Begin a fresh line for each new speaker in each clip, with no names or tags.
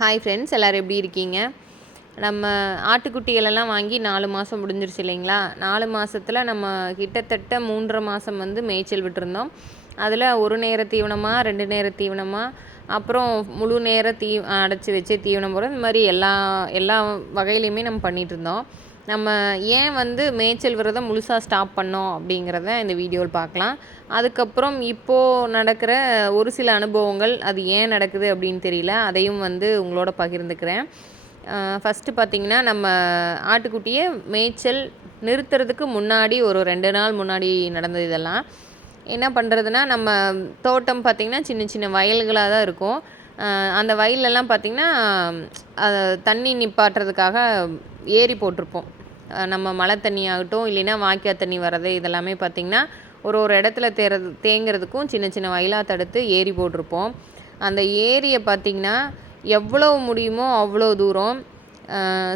Hi friends எல்லோரும் எப்படி இருக்கீங்க? நம்ம ஆட்டுக்குட்டிகளெல்லாம் வாங்கி நாலு மாதம் முடிஞ்சிருச்சு இல்லைங்களா? நாலு மாதத்தில் நம்ம கிட்டத்தட்ட மூன்றரை மாதம் வந்து மேய்ச்சல் விட்டுருந்தோம். அதில் ஒரு நேர தீவனமாக ரெண்டு நேர தீவனமாக அப்புறம் முழு நேர தீ அடைச்சி வச்சு தீவனம் போகிறோம் இந்த மாதிரி எல்லா எல்லா வகையிலையுமே நம்ம பண்ணிகிட்டு இருந்தோம். நம்ம ஏன் வந்து மேய்ச்சல் விரதம் முழுசாக ஸ்டாப் பண்ணோம் அப்படிங்கிறத இந்த வீடியோவில் பார்க்கலாம். அதுக்கப்புறம் இப்போது நடக்கிற ஒரு சில அனுபவங்கள் அது ஏன் நடக்குது அப்படின்னு தெரியல. அதையும் வந்து உங்களோட பகிர்ந்துக்கிறேன். ஃபஸ்ட்டு பார்த்திங்கன்னா நம்ம ஆட்டுக்குட்டியை மேய்ச்சல் நிறுத்துறதுக்கு முன்னாடி ஒரு ரெண்டு நாள் முன்னாடி நடந்தது இதெல்லாம். என்ன பண்ணுறதுனா நம்ம தோட்டம் பார்த்திங்கன்னா சின்ன சின்ன வயல்களாக தான் இருக்கும். அந்த வயல்லலாம் பார்த்திங்கன்னா தண்ணி நிப்பாட்டுறதுக்காக ஏரி போட்டிருப்போம். நம்ம மழை தண்ணி ஆகட்டும் இல்லைன்னா வாய்க்கா தண்ணி வர்றது இதெல்லாமே பார்த்திங்கன்னா ஒரு ஒரு இடத்துல தேறது தேங்கிறதுக்கும் சின்ன சின்ன வயலாக தடுத்து ஏரி போட்டிருப்போம். அந்த ஏரியை பார்த்திங்கன்னா எவ்வளோ முடியுமோ அவ்வளோ தூரம்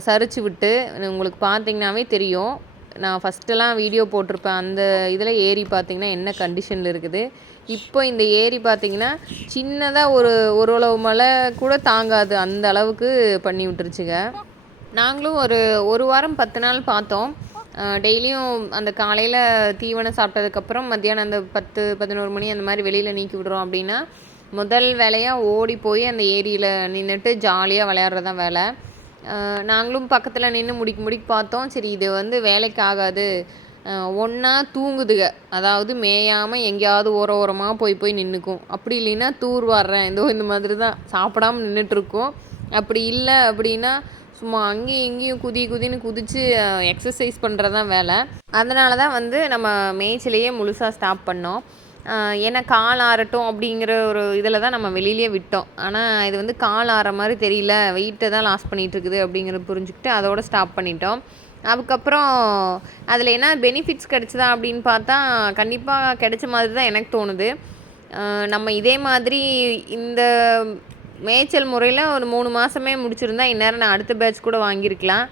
சரிச்சு விட்டு உங்களுக்கு பார்த்திங்கனாவே தெரியும். நான் ஃபஸ்ட்டெல்லாம் வீடியோ போட்டிருப்பேன். அந்த இதில் ஏரி பார்த்திங்கன்னா என்ன கண்டிஷனில் இருக்குது. இப்போ இந்த ஏரி பார்த்திங்கன்னா சின்னதாக ஒரு ஓரளவு மழை கூட தாங்காது. அந்த அளவுக்கு பண்ணி விட்டுருச்சுங்க. நாங்களும் ஒரு ஒரு வாரம் பத்து நாள் பார்த்தோம். டெய்லியும் அந்த காலையில் தீவனம் சாப்பிட்டதுக்கப்புறம் மத்தியானம் அந்த பத்து பதினோரு மணி அந்த மாதிரி வெளியில் நீக்கி விடுறோம் அப்படின்னா முதல் வேலையாக ஓடி போய் அந்த ஏரியில் நின்றுட்டு ஜாலியாக விளையாடுறதான் வேலை. நாங்களும் பக்கத்தில் நின்று முடிக்க முடிக்க பார்த்தோம். சரி இது வந்து வேலைக்கு ஆகாது. ஒன்றா தூங்குதுக. அதாவது மேயாமல் எங்கேயாவது ஓர ஓரமாக போய் போய் நின்றுக்கும் அப்படி இல்லைன்னா தூர் வர்றேன் இதோ இந்த மாதிரி தான் சாப்பிடாமல் நின்றுட்டுருக்கோம் அப்படி இல்லை அப்படின்னா சும்மா அங்கேயும் இங்கேயும் குதி குதின்னு குதித்து எக்ஸசைஸ் பண்ணுறது தான் வேலை. அதனால தான் வந்து நம்ம மேய்ச்சலையே முழுசாக ஸ்டாப் பண்ணோம். ஏன்னா கால் ஆறட்டும் அப்படிங்கிற ஒரு இதில் தான் நம்ம வெளியிலே விட்டோம். ஆனால் இது வந்து கால் ஆற மாதிரி தெரியல. வெயிட்டை தான் லாஸ் பண்ணிகிட்ருக்குது அப்படிங்கிறத புரிஞ்சுக்கிட்டு அதோட ஸ்டாப் பண்ணிட்டோம். அதுக்கப்புறம் அதில் என்ன பெனிஃபிட்ஸ் கிடச்சிதா அப்படின்னு பார்த்தா கண்டிப்பாக கிடைச்ச மாதிரி தான் எனக்கு தோணுது. நம்ம இதே மாதிரி இந்த மேய்ச்சல் முறையில் ஒரு மூணு மாதமே முடிச்சிருந்தா இந்நேரம் நான் அடுத்த பேட்ச் கூட வாங்கியிருக்கலாம்.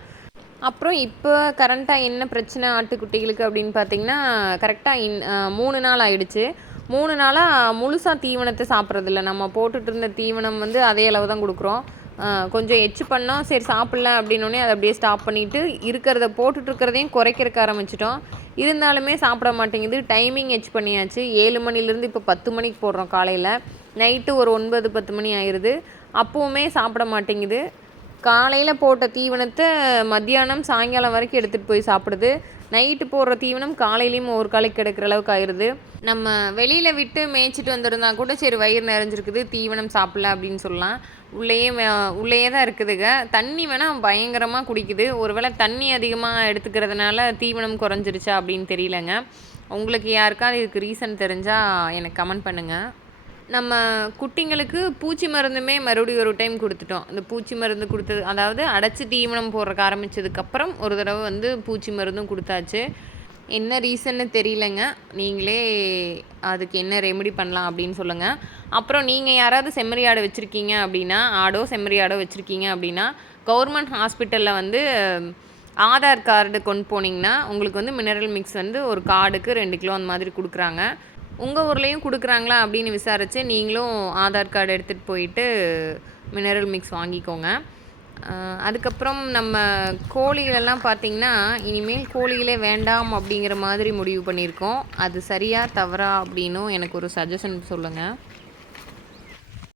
அப்புறம் இப்போ கரண்ட்டாக என்ன பிரச்சனை ஆட்டுக்குட்டிகளுக்கு அப்படின்னு பார்த்தீங்கன்னா கரெக்டாக இன் மூணு நாள் ஆயிடுச்சு. மூணு நாளாக முழுசாக தீவனத்தை சாப்பிட்றதில்ல நம்ம போட்டுட்டு இருந்த தீவனம் வந்து அதே அளவு தான் கொடுக்குறோம். கொஞ்சம் எச்சு பண்ணோம் சரி சாப்பிட்ல அப்படின்னோடனே அதை அப்படியே ஸ்டாப் பண்ணிவிட்டு இருக்கிறத போட்டுட்ருக்கிறதையும் குறைக்கிறக்க ஆரம்பிச்சிட்டோம். இருந்தாலுமே சாப்பிட மாட்டேங்குது. டைமிங் எச் பண்ணியாச்சு. ஏழு மணிலேருந்து இப்போ பத்து மணிக்கு போடுறோம் காலையில். நைட்டு ஒரு ஒன்பது பத்து மணி ஆயிடுது அப்போவுமே சாப்பிட மாட்டேங்குது. காலையில் போட்ட தீவனத்தை மத்தியானம் சாயங்காலம் வரைக்கும் எடுத்துகிட்டு போய் சாப்பிடுது. நைட்டு போடுற தீவனம் காலையிலையும் ஒரு காலைக்கு கிடைக்கிற அளவுக்கு ஆயிடுது நம்ம வெளியில் விட்டு மேய்ச்சிட்டு வந்திருந்தா கூட சரி வயிறு நிறைஞ்சிருக்குது தீவனம் சாப்பிடல அப்படின்னு சொல்லலாம். உள்ளேயே உள்ளேயே தான் இருக்குதுங்க. தண்ணி வேணால் பயங்கரமாக குடிக்குது. ஒருவேளை தண்ணி அதிகமாக எடுத்துக்கிறதுனால தீவனம் குறைஞ்சிருச்சா அப்படின்னு தெரியலங்க. உங்களுக்கு யாருக்காவது இதுக்கு ரீசன் தெரிஞ்சால் எனக்கு கமெண்ட் பண்ணுங்கள் நம்ம குட்டிங்களுக்கு பூச்சி மருந்துமே மறுபடியும் ஒரு டைம் கொடுத்துட்டோம். அந்த பூச்சி மருந்து கொடுத்தது அதாவது அடைச்சி தீவனம் போடுறக்கு ஆரம்பித்ததுக்கப்புறம் ஒரு தடவை வந்து பூச்சி மருந்தும் கொடுத்தாச்சு. என்ன ரீசன்னு தெரியலங்க. நீங்களே அதுக்கு என்ன ரெமெடி பண்ணலாம் அப்படின்னு சொல்லுங்கள் அப்புறம் நீங்கள் யாராவது செம்மறி ஆடை வச்சுருக்கீங்க அப்படின்னா ஆடோ செம்மறி ஆடோ வச்சுருக்கீங்க அப்படின்னா கவர்மெண்ட் ஹாஸ்பிட்டலில் வந்து ஆதார் கார்டு கொண்டு போனீங்கன்னா உங்களுக்கு வந்து மினரல் மிக்ஸ் வந்து ஒரு கார்டுக்கு ரெண்டு கிலோ அந்த மாதிரி கொடுக்குறாங்க. உங்கள் ஊர்லேயும் கொடுக்குறாங்களா அப்படின்னு விசாரித்து நீங்களும் ஆதார் கார்டு எடுத்துகிட்டு போயிட்டு மினரல் மிக்ஸ் வாங்கிக்கோங்க. அதுக்கப்புறம் நம்ம கோழிகளெல்லாம் பார்த்திங்கன்னா இனிமேல் கோழிகளே வேண்டாம் அப்படிங்கிற மாதிரி முடிவு பண்ணியிருக்கோம். அது சரியாக தவறா அப்படின்னும் எனக்கு ஒரு சஜஷன் சொல்லுங்கள்